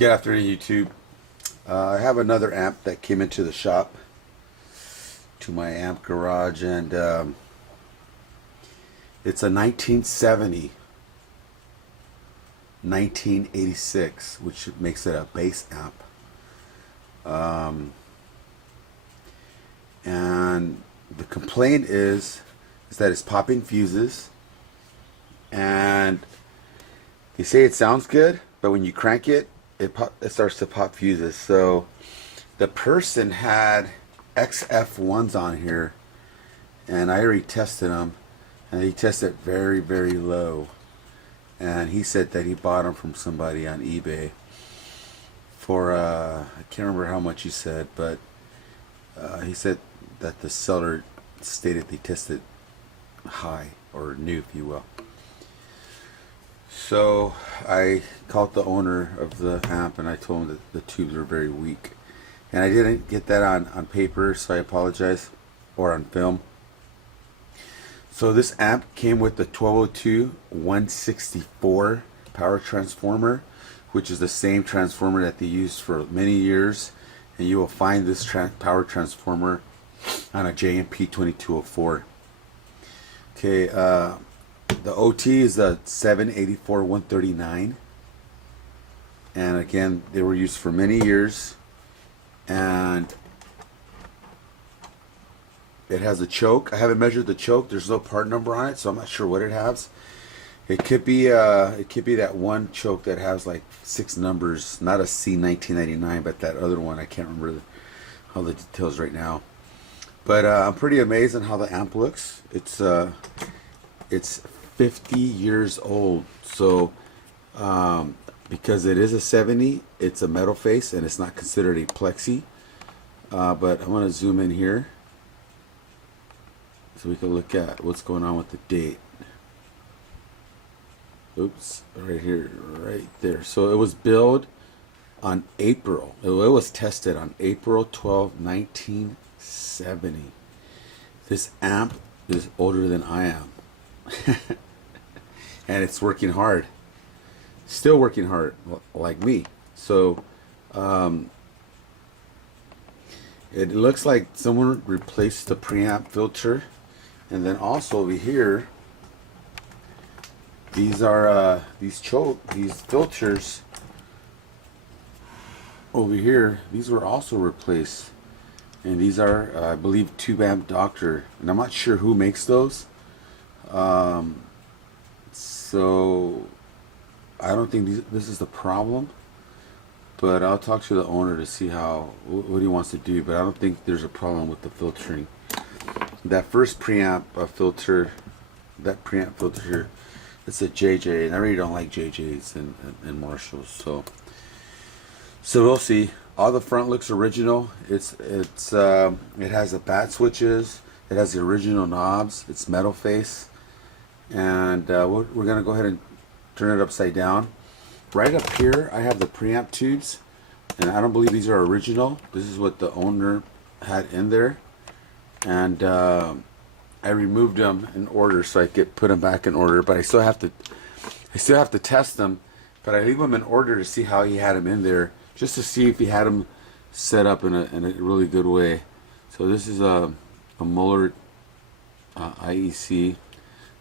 Good afternoon, YouTube. I have another amp that came into the shop, to my amp garage, and it's a 1970 1986, which makes it a bass amp. And the complaint is that it's popping fuses, and they say it sounds good, but when you crank it, it starts to pop fuses. So the person had XF1s on here, and I already tested them, and he tested very, very low. And he said that he bought them from somebody on eBay for I can't remember how much he said, but he said that the seller stated they tested high, or new, if you will. So I called the owner of the amp and I told him that the tubes are very weak, and I didn't get that on paper, so I apologize, or on film. So this amp came with the 1202 164 power transformer, which is the same transformer that they used for many years, and you will find this power transformer on a JMP 2204. Okay, the OT is a 784 139, and again, they were used for many years, and it has a choke. I haven't measured the choke. There's no part number on it, so I'm not sure what it has. It could be that one choke that has like 6 numbers, not a C1999, but that other one. I can't remember all the details right now. But I'm pretty amazed on how the amp looks. It's 50 years old. So because it is a 70, it's a metal face and it's not considered a plexi. But I'm going to zoom in here so we can look at what's going on with the date. Oops, right here, right there. So it was built on April. It was tested on April 12, 1970. This amp is older than I am. And it's working hard. Still working hard, like me. So it looks like someone replaced the preamp filter. And then also over here, these are these filters over here. These were also replaced, and these are I believe tube amp Doctor, and I'm not sure who makes those. So I don't think this is the problem, but I'll talk to the owner to see what he wants to do. But I don't think there's a problem with the filtering. That first preamp filter, that preamp filter here, it's a JJ, and I really don't like JJs and Marshalls. So we'll see. All the front looks original. It has the bat switches. It has the original knobs. It's metal face, and we're gonna go ahead and turn it upside down. Right up here, I have the preamp tubes, and I don't believe these are original. This is what the owner had in there. And I removed them in order so I could put them back in order, but I still have to test them. But I leave them in order to see how he had them in there, just to see if he had them set up in a really good way. So this is a Muller IEC.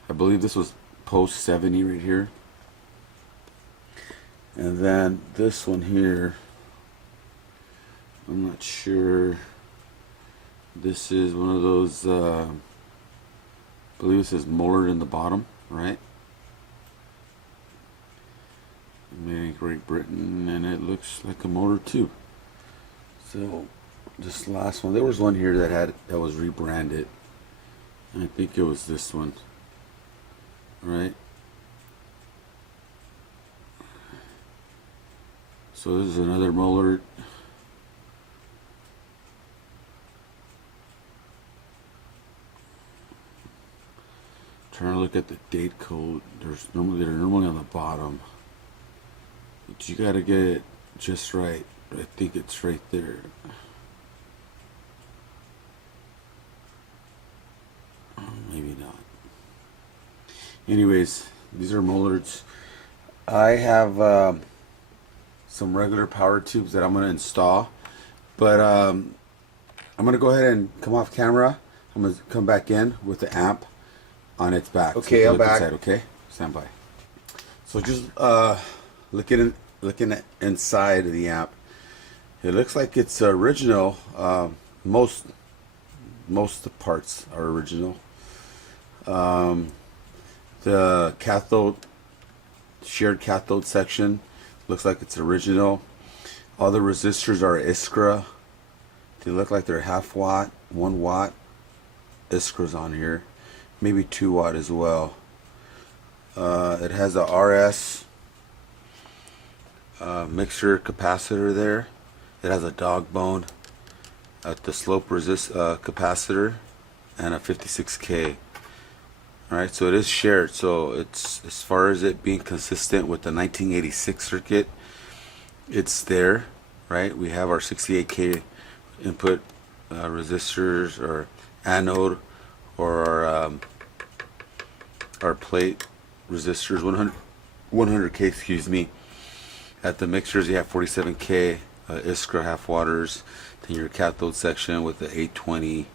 I believe this was post 70 right here. And then this one here, I'm not sure. This is one of those, I believe it says Muller in the bottom, right? Made in Great Britain, and it looks like a Muller too. So this last one, there was one here that was rebranded. I think it was this one, right? So this is another Muller. Trying to look at the date code. They're normally on the bottom, but you gotta get it just right. I think it's right there. Maybe not. Anyways, these are Mullards. I have some regular power tubes that I'm going to install. But I'm going to go ahead and come off camera. I'm going to come back in with the amp on its back. Okay, so I'm back. Inside, okay, stand by. So just looking at inside of the amp, it looks like it's original. Most of the parts are original. The cathode, shared cathode section, looks like it's original. All the resistors are Iskra. They look like they're half watt, 1 watt. Iskra's on here, maybe 2 watt as well. It has a RS mixer capacitor there. It has a dog bone at the slope resist capacitor and a 56K. Alright, so it is shared. So it's, as far as it being consistent with the 1986 circuit, it's there, right? We have our 68K input resistors, or anode, or our plate resistors, 100K, excuse me. At the mixers, you have 47K Iskra half waters. Then your cathode section with the 820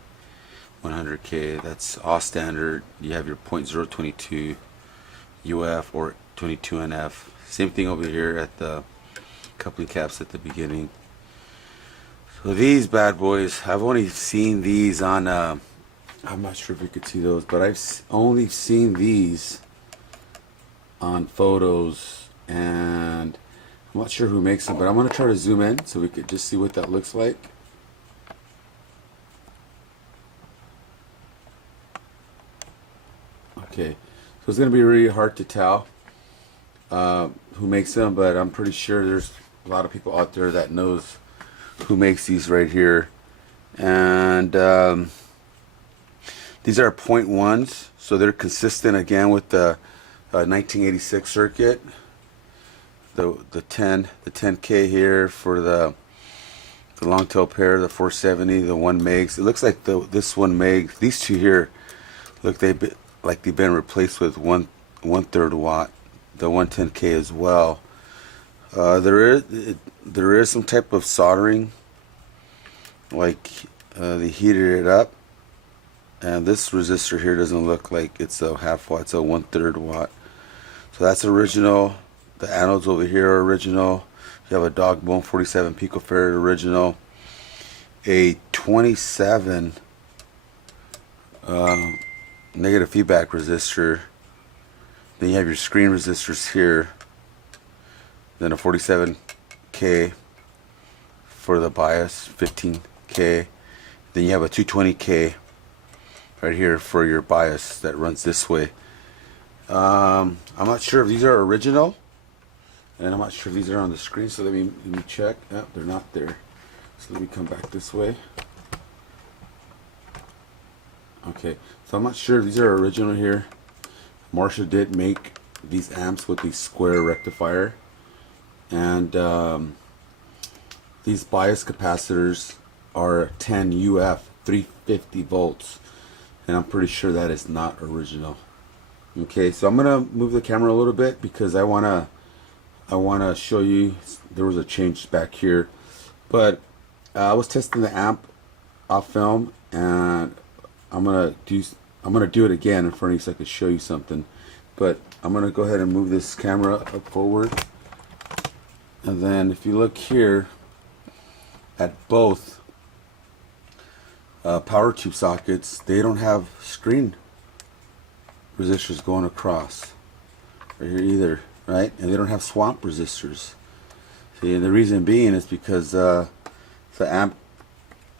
100K. That's all standard. You have your 0.022 UF or 22 NF. Same thing over here at the coupling caps at the beginning. So these bad boys, I've only seen these on I'm not sure if you could see those, but I've only seen these on photos, and I'm not sure who makes them, but I'm going to try to zoom in so we could just see what that looks like. Okay, so it's going to be really hard to tell who makes them, but I'm pretty sure there's a lot of people out there that knows who makes these right here. And these are 0.1s, so they're consistent again with the 1986 circuit. The 10K here for the long tail pair, the 470, the 1 megs. It looks like this 1 meg, these two here, look, they've been replaced with 1/3 watt, the 110K as well. There is some type of soldering, like they heated it up, and this resistor here doesn't look like it's a half watt, it's a 1/3 watt. So that's original. The anodes over here are original. You have a dog bone 47 picofarad original, a 27 negative feedback resistor. Then you have your screen resistors here. Then a 47K for the bias, 15K. Then you have a 220K right here for your bias that runs this way. I'm not sure if these are original, and I'm not sure if these are on the screen, so let me check. Yep, they're not there. So let me come back this way. Okay, so I'm not sure if these are original here. Marshall did make these amps with the square rectifier, and these bias capacitors are 10 UF 350 volts, and I'm pretty sure that is not original. Okay, so I'm gonna move the camera a little bit because I wanna show you. There was a change back here, but I was testing the amp off film, and I'm gonna do it again in front of you so I can show you something. But I'm gonna go ahead and move this camera up forward, and then if you look here at both power tube sockets, they don't have screen resistors going across right here either, right? And they don't have swamp resistors. See, and the reason being is because the amp,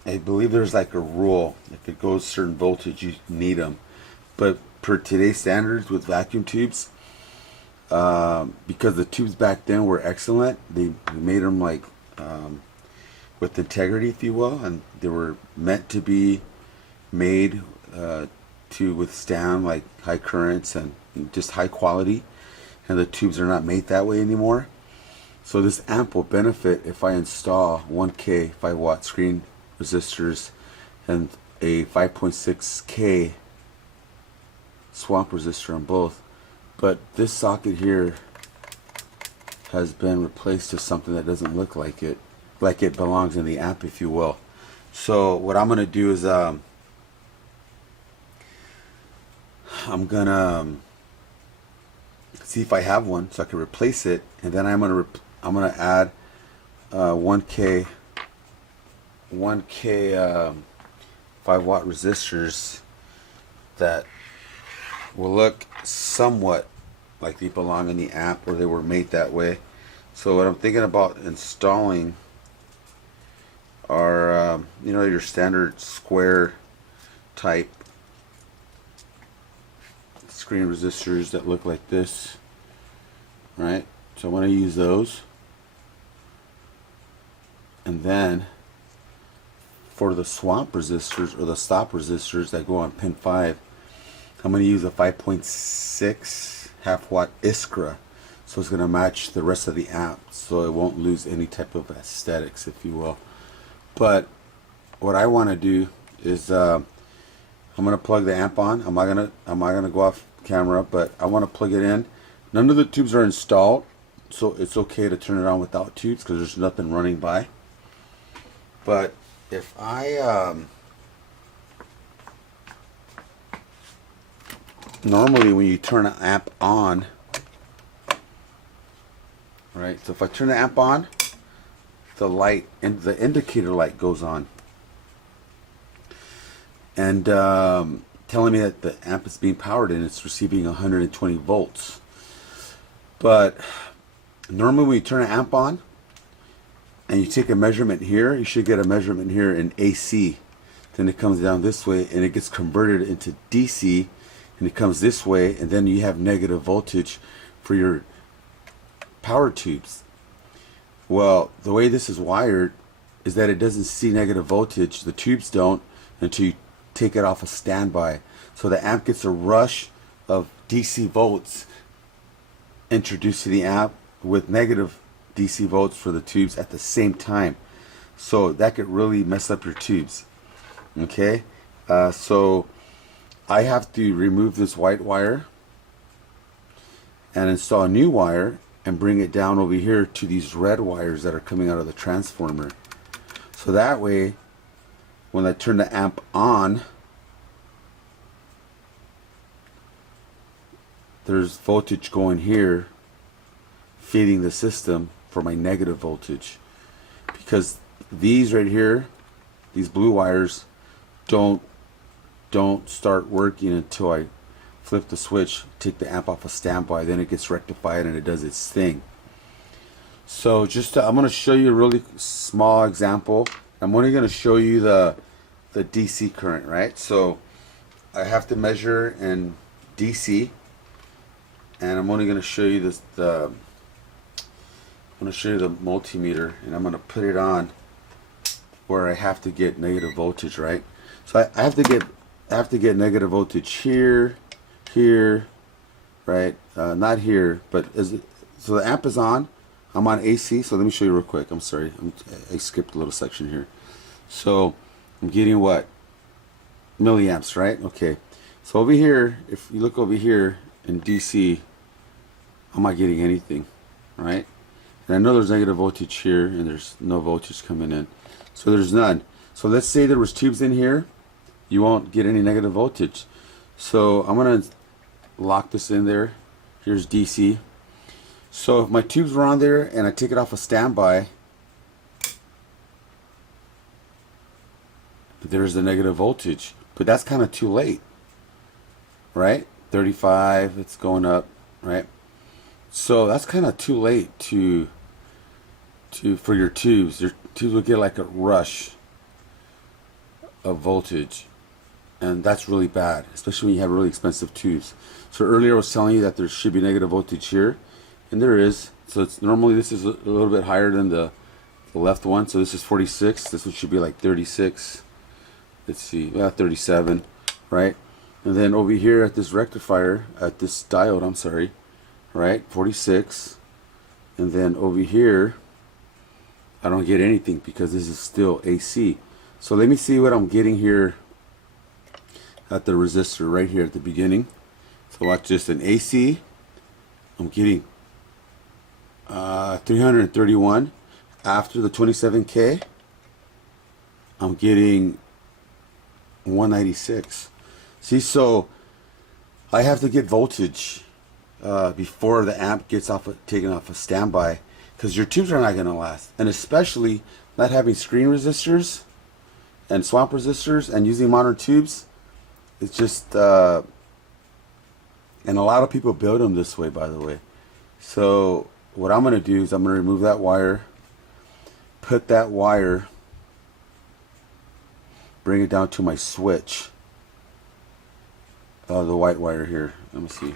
I believe there's like a rule, if it goes certain voltage you need them, but per today's standards with vacuum tubes, because the tubes back then were excellent, they made them like with integrity, if you will, and they were meant to be made to withstand like high currents and just high quality, and the tubes are not made that way anymore. So this amp will benefit if I install 1K 5 watt screen resistors and a 5.6K swamp resistor on both. But this socket here has been replaced to something that doesn't look like it belongs in the amp, if you will. So what I'm gonna do is I'm gonna see if I have one so I can replace it, and then I'm gonna add 1K 5-watt resistors that will look somewhat like they belong in the amp, or they were made that way. So what I'm thinking about installing are you know, your standard square type screen resistors that look like this, right? So I want to use those, and then for the swamp resistors or the stop resistors that go on pin 5, I'm going to use a 5.6 half-watt Iskra, so it's going to match the rest of the amp, so it won't lose any type of aesthetics, if you will. But what I want to do is I'm going to plug the amp on. I'm not gonna go off camera, but I want to plug it in. None of the tubes are installed, so it's okay to turn it on without tubes because there's nothing running by. But if I normally when you turn an amp on, right, so if I turn the amp on, the light and the indicator light goes on, and telling me that the amp is being powered and it's receiving 120 volts. But normally when you turn an amp on and you take a measurement here, you should get a measurement here in AC. Then it comes down this way and it gets converted into DC, and it comes this way, and then you have negative voltage for your power tubes. Well, the way this is wired is that it doesn't see negative voltage, the tubes don't, until you take it off a standby. So the amp gets a rush of DC volts introduced to the amp with negative DC volts for the tubes at the same time. So that could really mess up your tubes. Okay, so I have to remove this white wire and install a new wire and bring it down over here to these red wires that are coming out of the transformer. So that way, when I turn the amp on, there's voltage going here feeding the system for my negative voltage, because these right here, these blue wires don't start working until I flip the switch, take the amp off a standby, then it gets rectified and it does its thing. So I'm going to show you a really small example. I'm only going to show you the DC current, right? So I have to measure in DC, and I'm only going to show you this. I'm going to show you the multimeter, and I'm going to put it on where I have to get negative voltage, right? So I have to get negative voltage here, right? Not here, but so the amp is on. I'm on AC, so let me show you real quick. I'm sorry, I skipped a little section here. So I'm getting what? Milliamps, right? Okay. So over here, if you look over here in DC, I'm not getting anything, right? And I know there's negative voltage here, and there's no voltage coming in. So there's none. So let's say there was tubes in here, you won't get any negative voltage. So I'm going to lock this in there. Here's DC. So if my tubes were on there and I take it off a standby, there's the negative voltage. But that's kind of too late, right? 35, it's going up, right? So that's kind of too late for your tubes. Your tubes will get like a rush of voltage, and that's really bad, especially when you have really expensive tubes. So earlier I was telling you that there should be negative voltage here, and there is. So it's normally, this is a little bit higher than the left one. So this is 46. This one should be like 36. Let's see, 37, right? And then over here at this rectifier, at this diode, I'm sorry, right, 46. And then over here, I don't get anything because this is still AC. So let me see what I'm getting here at the resistor right here at the beginning. So watch this, in AC, I'm getting 331. After the 27K, I'm getting 196. See, so I have to get voltage before the amp gets taken off of standby, because your tubes are not going to last, and especially not having screen resistors and swamp resistors and using modern tubes. It's just and a lot of people build them this way, by the way. So what I'm going to do is I'm going to remove that wire, put that wire, bring it down to my switch, the white wire here. Let me see.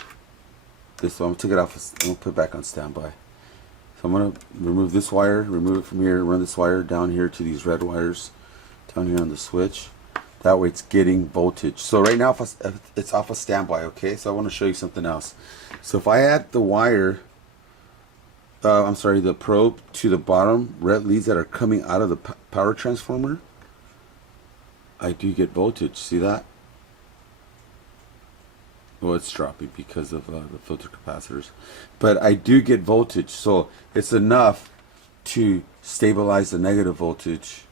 This one, I'm gonna take it off. I'm gonna put it back on standby. So I'm gonna remove this wire, remove it from here, run this wire down here to these red wires down here on the switch. That way it's getting voltage. So right now it's off of standby, okay? So I want to show you something else. So if I add the wire, I'm sorry, the probe to the bottom red leads that are coming out of the power transformer, I do get voltage. See that? Well, it's dropping because of the filter capacitors, but I do get voltage, so it's enough to stabilize the negative voltage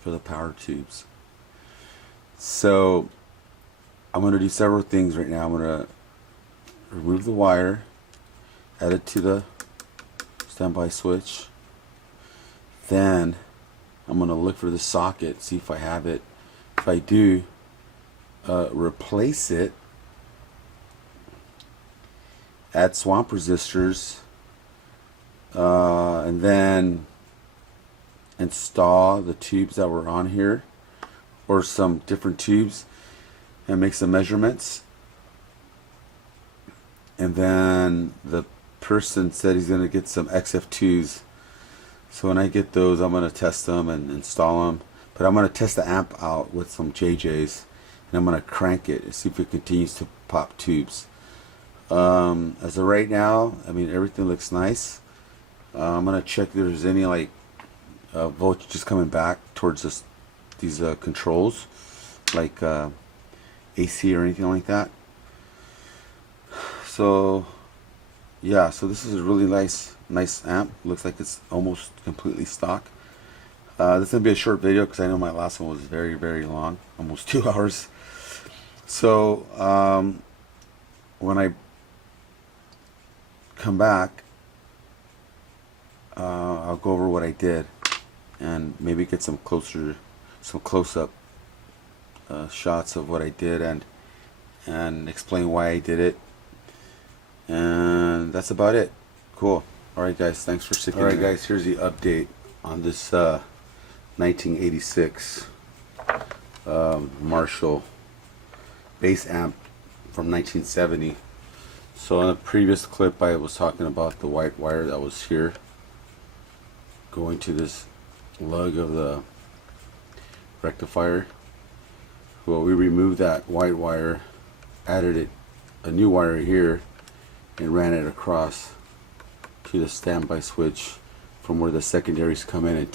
for the power tubes. So I'm going to do several things right now. I'm going to remove the wire, add it to the standby switch, then I'm going to look for the socket, see if I have it. If I do, replace it, add swamp resistors, and then install the tubes that were on here, or some different tubes, and make some measurements. And then the person said he's going to get some XF2s, so when I get those I'm going to test them and install them. But I'm going to test the amp out with some JJs, and I'm going to crank it and see if it continues to pop tubes. As of right now, I mean, everything looks nice. I'm gonna check if there's any like voltage just coming back towards these controls, like AC or anything like that. So yeah, so this is a really nice amp. Looks like it's almost completely stock. This is gonna be a short video because I know my last one was very, very long, almost 2 hours. So when I come back, I'll go over what I did and maybe get some close-up shots of what I did, and explain why I did it. And that's about it. Cool. Alright guys, thanks for sticking. Alright guys, here's the update on this 1986 Marshall bass amp from 1970. So in the previous clip I was talking about the white wire that was here going to this lug of the rectifier. Well, we removed that white wire, added a new wire here, and ran it across to the standby switch from where the secondaries come in, and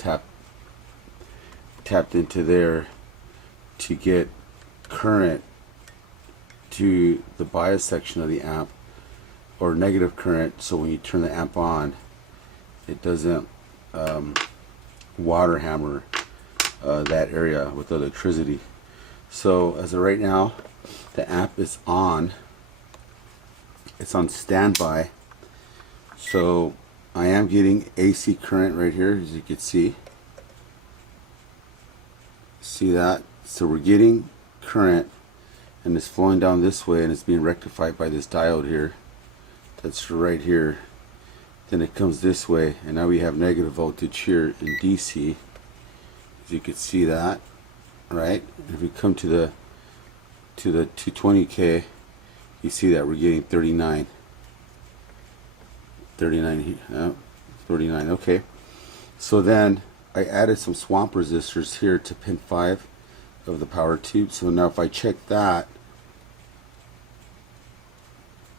tapped into there to get current to the bias section of the amp, or negative current, so when you turn the amp on it doesn't water hammer that area with electricity. So as of right now, the amp is on. It's on standby. So I am getting AC current right here, as you can see. See that? So we're getting current, and it's flowing down this way, and it's being rectified by this diode here. That's right here. Then it comes this way, and now we have negative voltage here in DC, as you can see that, right? If we come to the 220K, you see that we're getting 39 here, 39. Okay, so then I added some swamp resistors here to pin 5 of the power tube. So now if I check that,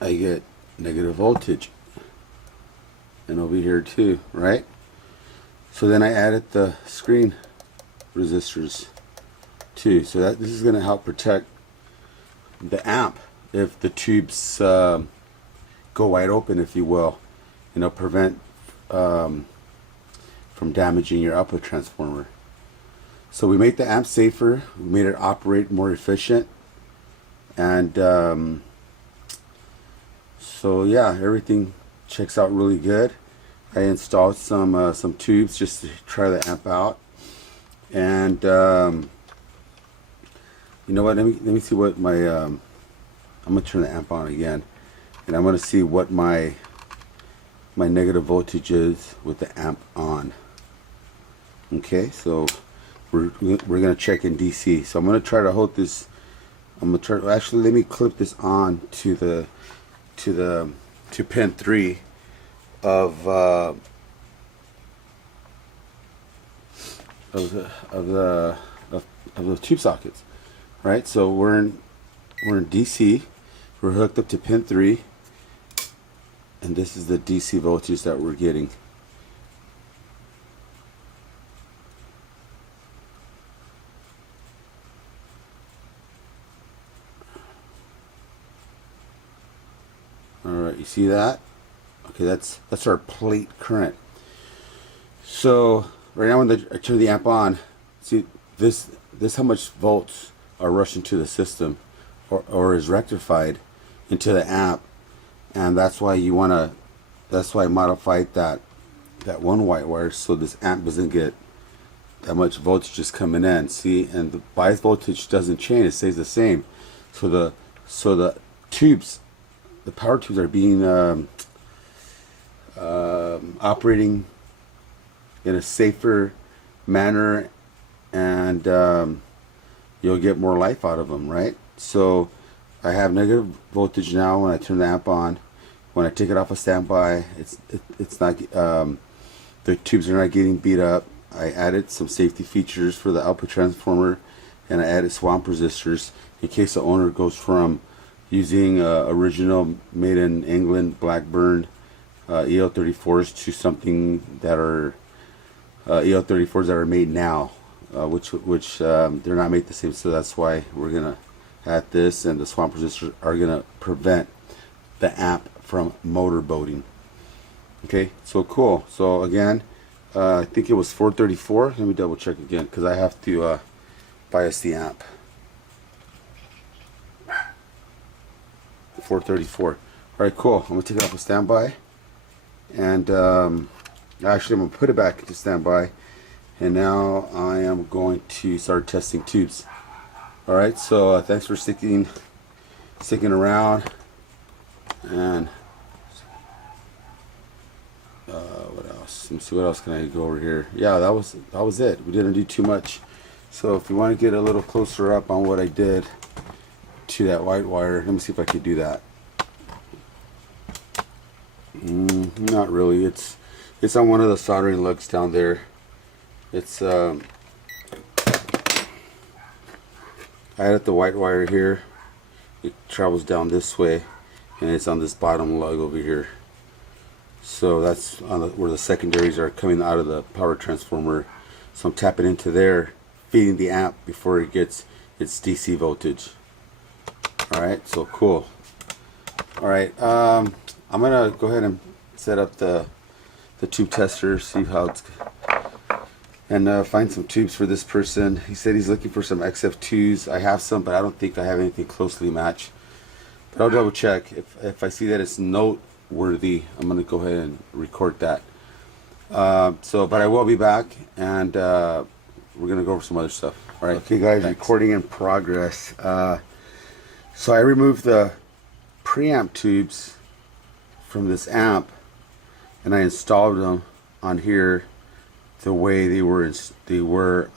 I get negative voltage, and over here too, right? So then I added the screen resistors too, so that this is going to help protect the amp if the tubes go wide open, if you will, prevent from damaging your output transformer. So we made the amp safer, we made it operate more efficient, and so yeah, everything checks out really good. I installed some tubes just to try the amp out, and you know what? Let me see what my I'm gonna turn the amp on again, and I'm gonna see what my negative voltage is with the amp on. Okay, so we're gonna check in DC. So I'm gonna try to hold this. I'm gonna try. Actually, let me clip this on to pin 3 of the tube sockets. Right. So we're in DC. We're hooked up to pin 3, and this is the DC voltage that we're getting. Alright, you see that? Okay, that's our plate current. So right now when I turn the amp on, see this how much volts are rushing to the system or is rectified into the amp, and that's why I modified that one white wire so this amp doesn't get that much voltage just coming in. See, and the bias voltage doesn't change, it stays the same. So the tubes, the power tubes are being operating in a safer manner, and you'll get more life out of them, right? So I have negative voltage now when I turn the amp on. When I take it off of standby, it's not the tubes are not getting beat up. I added some safety features for the output transformer, and I added swamp resistors in case the owner goes from using original made in England Blackburn EL34s to something that are EL34s that are made now, which they're not made the same. So that's why we're gonna add this, and the swamp resistors are gonna prevent the amp from motor boating. Okay, so cool. So again, I think it was 434. Let me double check again because I have to bias the amp. 434. Alright, cool. I'm gonna take it off of standby, and actually I'm gonna put it back into standby, and now I am going to start testing tubes. Alright, so thanks for sticking around, and what else? Let me see, what else can I go over here? Yeah, that was it. We didn't do too much. So if you want to get a little closer up on what I did to that white wire, let me see if I could do that. Not really. It's on one of the soldering lugs down there. It's I added the white wire here. It travels down this way, and it's on this bottom lug over here. So that's on where the secondaries are coming out of the power transformer. So I'm tapping into there, feeding the amp before it gets its DC voltage. Alright, so cool. Alright, I'm gonna go ahead and set up the tube tester, see how it's, and find some tubes for this person. He said he's looking for some XF2s. I have some, but I don't think I have anything closely matched. But I'll double check. If I see that it's noteworthy, I'm gonna go ahead and record that. But I will be back, and we're gonna go over some other stuff. Alright, okay guys, thanks. Recording in progress. So I removed the preamp tubes from this amp, and I installed them on here the way they were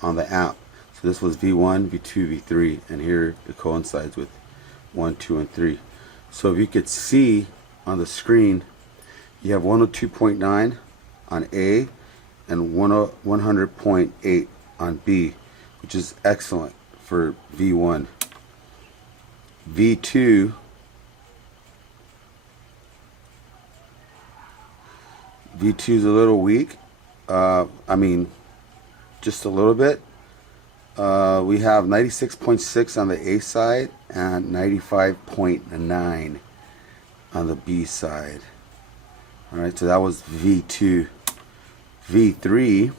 on the amp. So this was V1, V2, V3, and here it coincides with 1, 2, and 3. So if you could see on the screen, you have 102.9 on A and 100.8 on B, which is excellent for V1. V2 is a little weak. I mean, just a little bit. We have 96.6 on the A side and 95.9 on the B side. Alright, so that was V2. V3,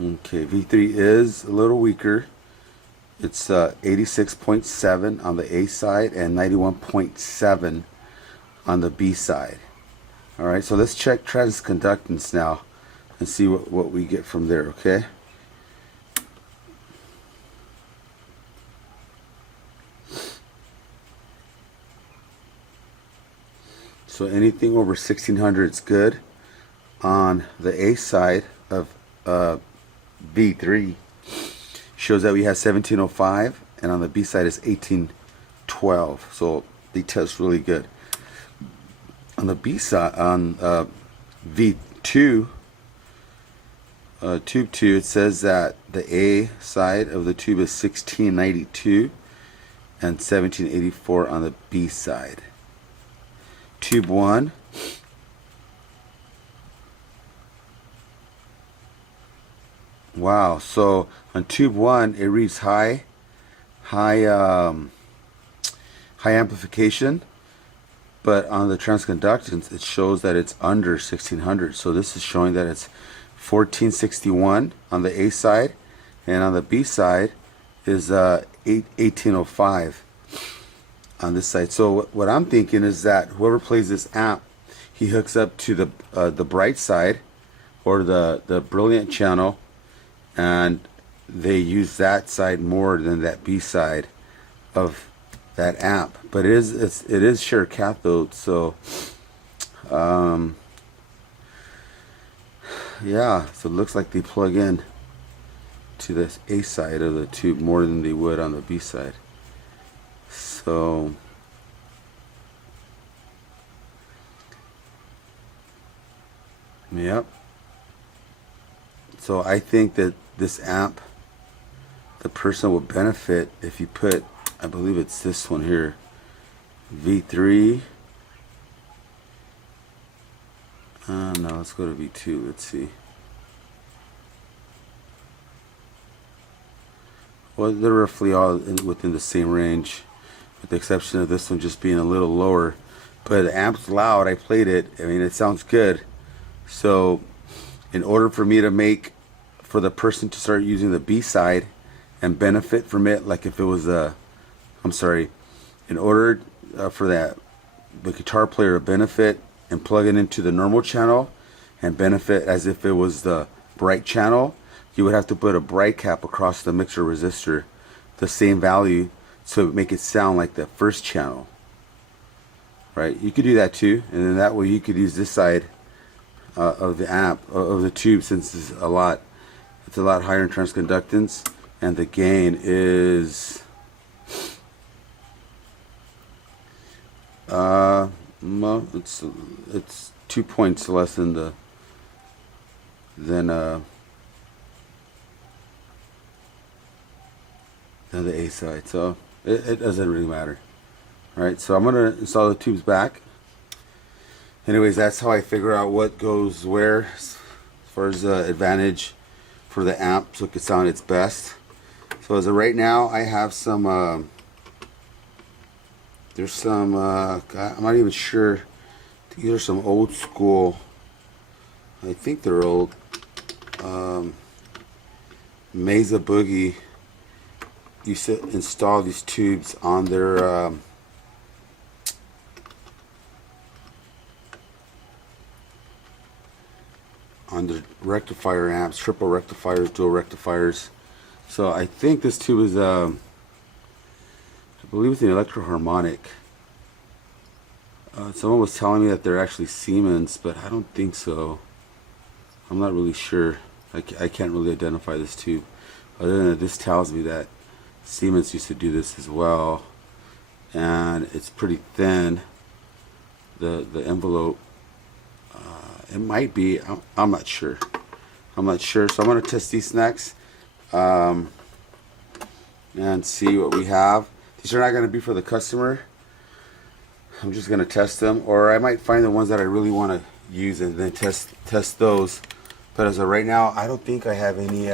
okay, V3 is a little weaker. It's 86.7 on the A side and 91.7 on the B side. All right, so let's check transconductance now and see what we get from there, okay? So anything over 1600 is good. On the A side of V3 shows that we have 1705, and on the B side is 1812. So they test really good. On the B side, on V2, tube 2, it says that the A side of the tube is 1692 and 1784 on the B side. Tube 1, wow, so on tube 1 it reads high amplification, but on the transconductance it shows that it's under 1600. So this is showing that it's 1461 on the A side, and on the B side is 1805 on this side. So what I'm thinking is that whoever plays this amp, he hooks up to the bright side or the brilliant channel, and they use that side more than that B side of that amp. But it is shared cathode, so yeah, so it looks like they plug in to this A side of the tube more than they would on the B side. So yep. So I think that this amp, the person will benefit if you put, I believe it's this one here, V3. No, let's go to V2. Let's see. Well, they're roughly all within the same range, with the exception of this one just being a little lower. But the amp's loud. I played it. I mean, it sounds good. So in order for me to make, for the person to start using the B side and benefit from it, like if it was a, I'm sorry, in order for the guitar player to benefit and plug it into the normal channel and benefit as if it was the bright channel, you would have to put a bright cap across the mixer resistor, the same value, so make it sound like the first channel. Right? You could do that too, and then that way you could use this side of the amp, of the tube, since it's a lot higher in transconductance, and the gain is well, it's 2 points less than the A side, so it doesn't really matter. Alright, so I'm gonna install the tubes back. Anyways, that's how I figure out what goes where as far as the advantage for the amp, so it can sound its best. So as of right now, I have some there's some I'm not even sure, these are some old school, I think they're old, Mesa Boogie used to install these tubes on their on the rectifier amps, triple rectifiers, dual rectifiers. So I think this tube is I believe it's an electroharmonic. Someone was telling me that they're actually Siemens, but I don't think so. I'm not really sure. I can't really identify this tube, other than that this tells me that Siemens used to do this as well, and it's pretty thin, the envelope. It might be, I'm not sure. So I'm going to test these next and see what we have. These are not going to be for the customer. I'm just going to test them, or I might find the ones that I really want to use and then test those. But as of right now, I don't think I have any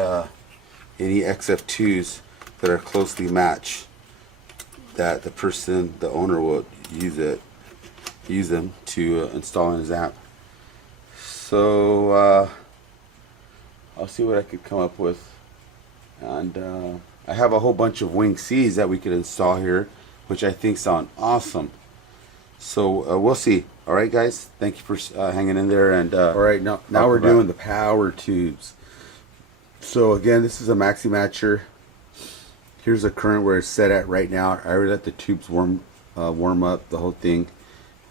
XF2s that are closely matched that the owner will use it. use them to install in his amp. So I'll see what I could come up with. And I have a whole bunch of wing C's that we could install here, which I think sound awesome. So we'll see. All right, guys. Thank you for hanging in there. And all right, now we're doing the power tubes. So again, this is a maxi matcher. Here's the current where it's set at right now. I already let the tubes warm up the whole thing.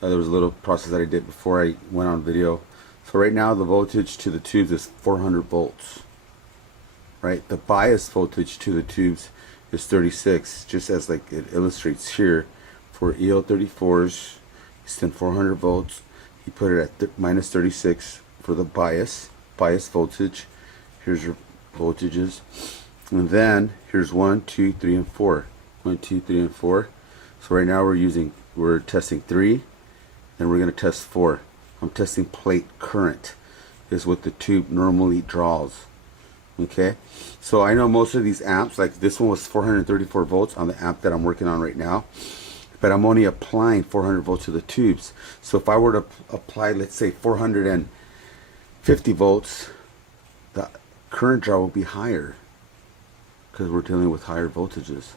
There was a little process that I did before I went on video. So right now the voltage to the tubes is 400 volts. Right, the bias voltage to the tubes is 36, just as like it illustrates here. For EL34s, it's 400 volts. You put it at minus 36 for the bias voltage. Here's your voltages, and then here's 1, 2, 3, and 4. 1, 2, 3, and 4. So right now we're testing 3, and we're going to test 4. I'm testing plate current, is what the tube normally draws. Okay, so I know most of these amps, like this one was 434 volts on the amp that I'm working on right now, but I'm only applying 400 volts to the tubes. So if I were to apply, let's say 450 volts, the current draw will be higher because we're dealing with higher voltages.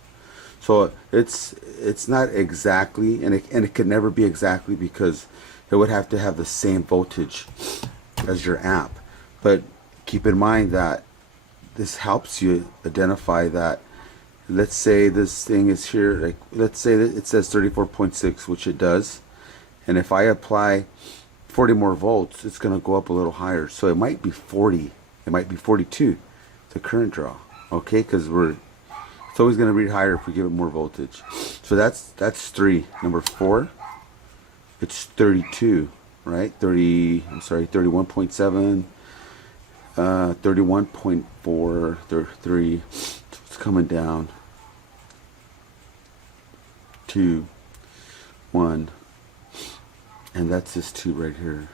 So it's not exactly, and it could never be exactly, because it would have to have the same voltage as your amp. But keep in mind that this helps you identify that. Let's say this thing is here, like let's say that it says 34.6, which it does, and if I apply 40 more volts, it's going to go up a little higher. So it might be 40, it might be 42, the current draw. Okay, because it's always going to read higher if we give it more voltage. So that's 3. Number 4, it's 32, right? 31.7. 31.4, 33. It's coming down. 2, 1, and that's this tube right here.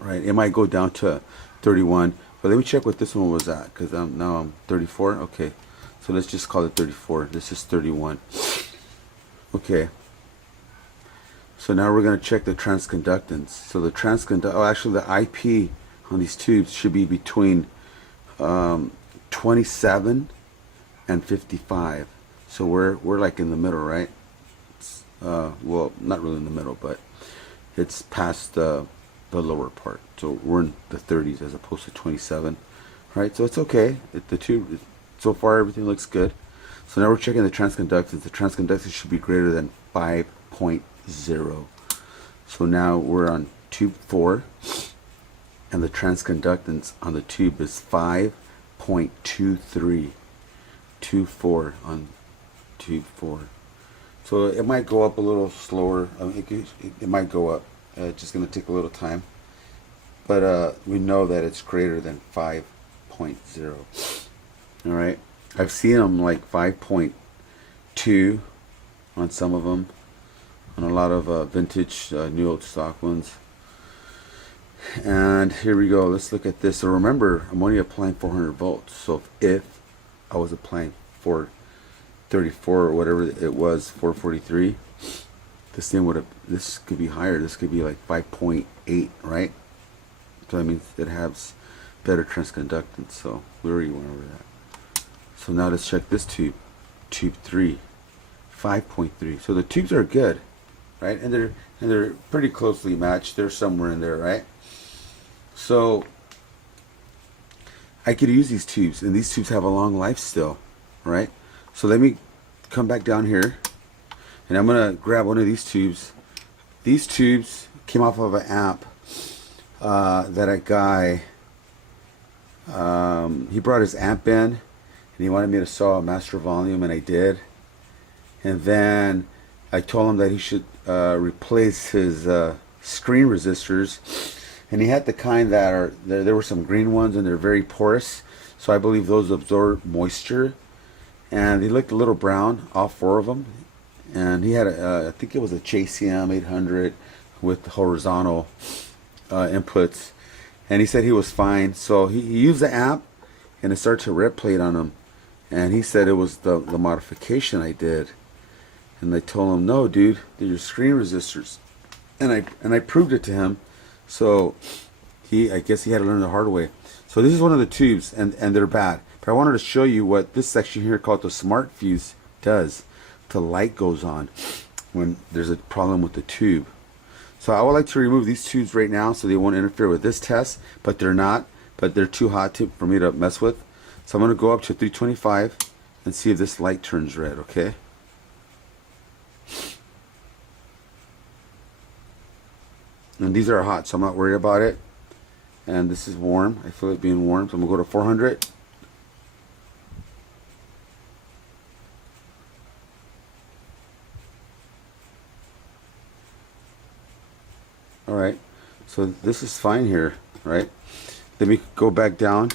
Right, it might go down to 31, but let me check what this one was at, because now I'm 34. Okay, so let's just call it 34. This is 31. Okay, so now we're going to check the transconductance. So the actually the IP on these tubes should be between 27 and 55. So we're like in the middle, right? Well, not really in the middle, but it's past the lower part. So we're in the 30s as opposed to 27, right? So it's okay. The tube, so far everything looks good. So now we're checking the transconductance. The transconductance should be greater than 5.0. So now we're on tube 4. And the transconductance on the tube is 5.23. 24 on tube 4. So it might go up a little slower. I mean, it might go up. It's just going to take a little time. But we know that it's greater than 5.0. All right. I've seen them like 5.2 on some of them. On a lot of vintage, new old stock ones. And here we go. Let's look at this. So remember, I'm only applying 400 volts. So if I was applying 434 or whatever it was, 443, this could be higher. This could be like 5.8, right? So that means it has better transconductance. So we already went over that. So now let's check this tube, tube 3, 5.3. So the tubes are good, right? And they're pretty closely matched. They're somewhere in there, right? So I could use these tubes, and these tubes have a long life still, right? So let me come back down here, and I'm gonna grab one of these tubes. These tubes came off of an amp that a guy, he brought his amp in, and he wanted me to saw a master volume, and I did. And then I told him that he should replace his screen resistors. And he had the kind that are, there were some green ones, and they're very porous. So I believe those absorb moisture. And they looked a little brown, all 4 of them. And he had, I think it was a JCM 800 with horizontal inputs. And he said he was fine. So he used the amp, and it started to red plate on him. And he said it was the modification I did. And I told him, no, dude, they're your screen resistors. and I proved it to him. So I guess he had to learn the hard way. So this is one of the tubes, and they're bad. But I wanted to show you what this section here called the smart fuse does. The light goes on when there's a problem with the tube. So I would like to remove these tubes right now so they won't interfere with this test, but they're not. But they're too hot for me to mess with. So I'm going to go up to 325 and see if this light turns red, okay? And these are hot, so I'm not worried about it. And this is warm. I feel it being warm, so I'm going to go to 400. Alright, so this is fine here, right? Then we go back down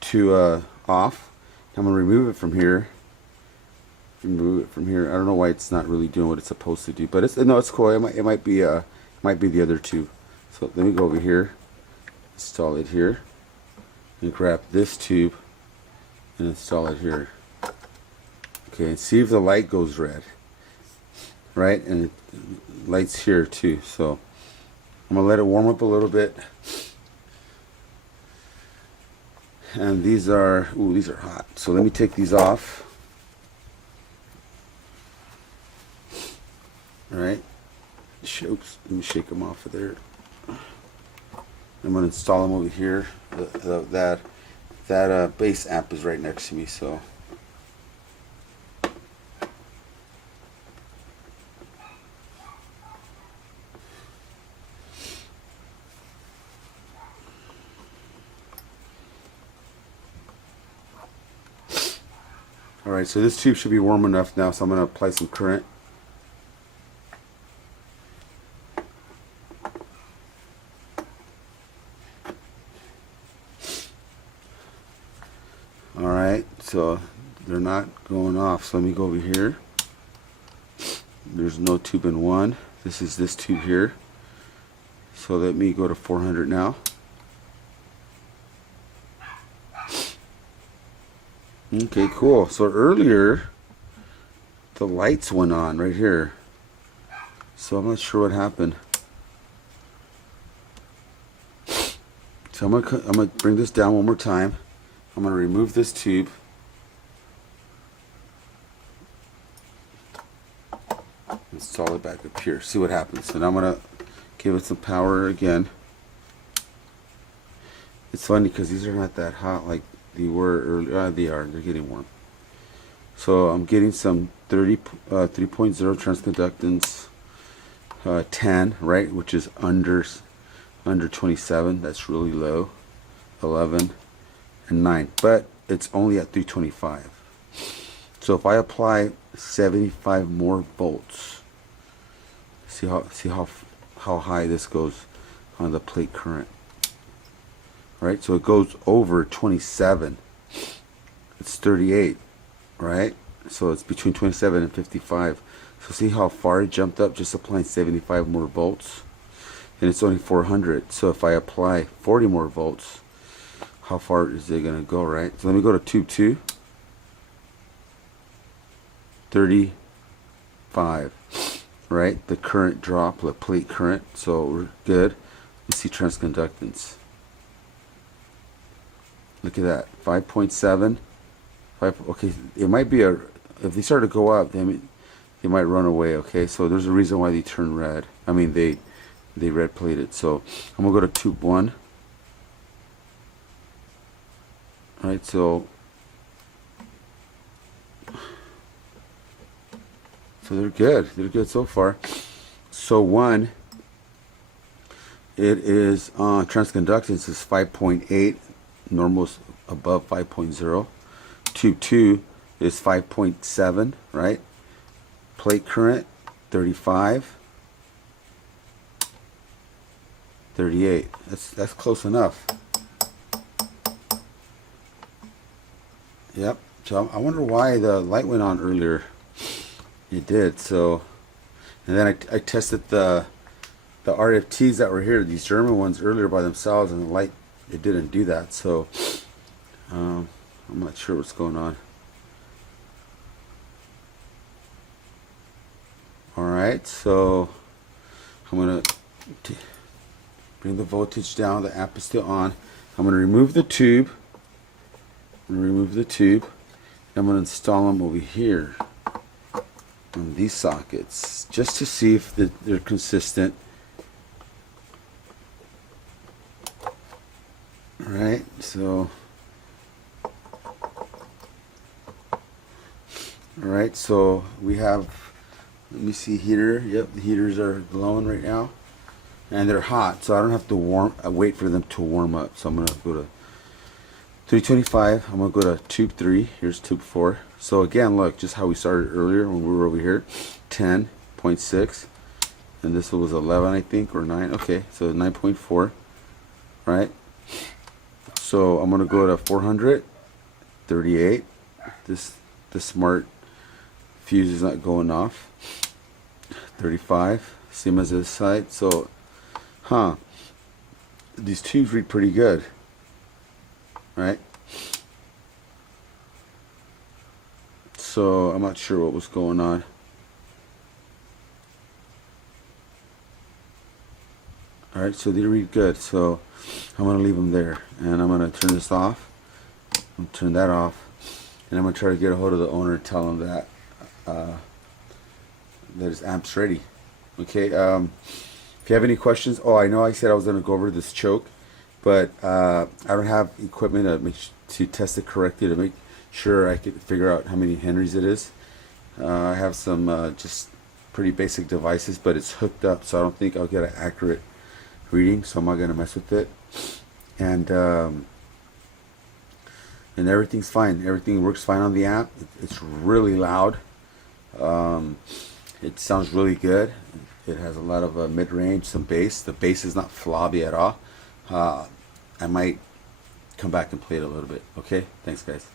to off. I'm going to remove it from here. Remove it from here. I don't know why it's not really doing what it's supposed to do, but it's cool. It might be the other two. So let me go over here, install it here, and grab this tube and install it here. Okay, and see if the light goes red, right? And it lights here too. So I'm gonna let it warm up a little bit. And these are hot. So let me take these off. All right. Oops, let me shake them off of there. I'm gonna install them over here. That bass amp is right next to me, so. Alright, so this tube should be warm enough now, so I'm going to apply some current. Alright, so they're not going off, so let me go over here. There's no tube in one. This is this tube here. So let me go to 400 now. Okay, cool. So earlier the lights went on right here, so I'm not sure what happened. So I'm gonna bring this down one more time. I'm gonna remove this tube. Install it back up here. See what happens. So now I'm gonna give it some power again. It's funny because these are not that hot like they were earlier. They're getting warm. So I'm getting some 3.0 transconductance, 10, right, which is under 27. That's really low. 11 and 9, but it's only at 325. So if I apply 75 more volts, see how high this goes on the plate current. Right, so it goes over 27. It's 38, right? So it's between 27 and 55. So see how far it jumped up just applying 75 more volts, and it's only 400. So if I apply 40 more volts, how far is it gonna go, right? So let me go to tube 2. 35, right? The current drop, the plate current. So we're good. You see transconductance. Look at that, 5.7. Okay, it might be if they start to go up, they might run away. Okay, so there's a reason why they turn red. I mean, they red plated. So I'm gonna go to tube 1. All right, so they're good. They're good so far. So 1, it is transconductance is 5.8. Normal is above 5.0. Tube 2 is 5.7, right? Plate current 35, 38. That's close enough. Yep. So I wonder why the light went on earlier. It did. So, and then I tested the RFTs that were here, these German ones, earlier by themselves, and the light, it didn't do that. So I'm not sure what's going on. Alright, so I'm going to bring the voltage down. The amp is still on. I'm going to remove the tube. I'm going to install them over here on these sockets just to see if they're consistent. Alright, so we have, let me see heater. Yep, the heaters are glowing right now, and they're hot, so I don't have to wait for them to warm up. So I'm gonna go to 325. I'm gonna go to tube 3. Here's tube 4. So again, look, just how we started earlier when we were over here, 10.6, and this was 11, I think, or 9. Okay, so 9.4, right? So I'm gonna go to 400, 38. The smart fuse is not going off. 35, same as this side. So, these tubes read pretty good, right? So I'm not sure what was going on. Alright, so they read good, so I'm going to leave them there, and I'm going to turn this off, turn that off, and I'm going to try to get a hold of the owner and tell him that that his amp's ready. Okay, if you have any questions, I know I said I was going to go over this choke, but I don't have equipment to test it correctly to make sure I can figure out how many henries it is. I have some just pretty basic devices, but it's hooked up, so I don't think I'll get an accurate reading, so I'm not gonna mess with it. And everything's fine. Everything works fine on the amp. It's really loud. It sounds really good. It has a lot of mid-range, some bass. The bass is not flobby at all. I might come back and play it a little bit. Okay, thanks guys.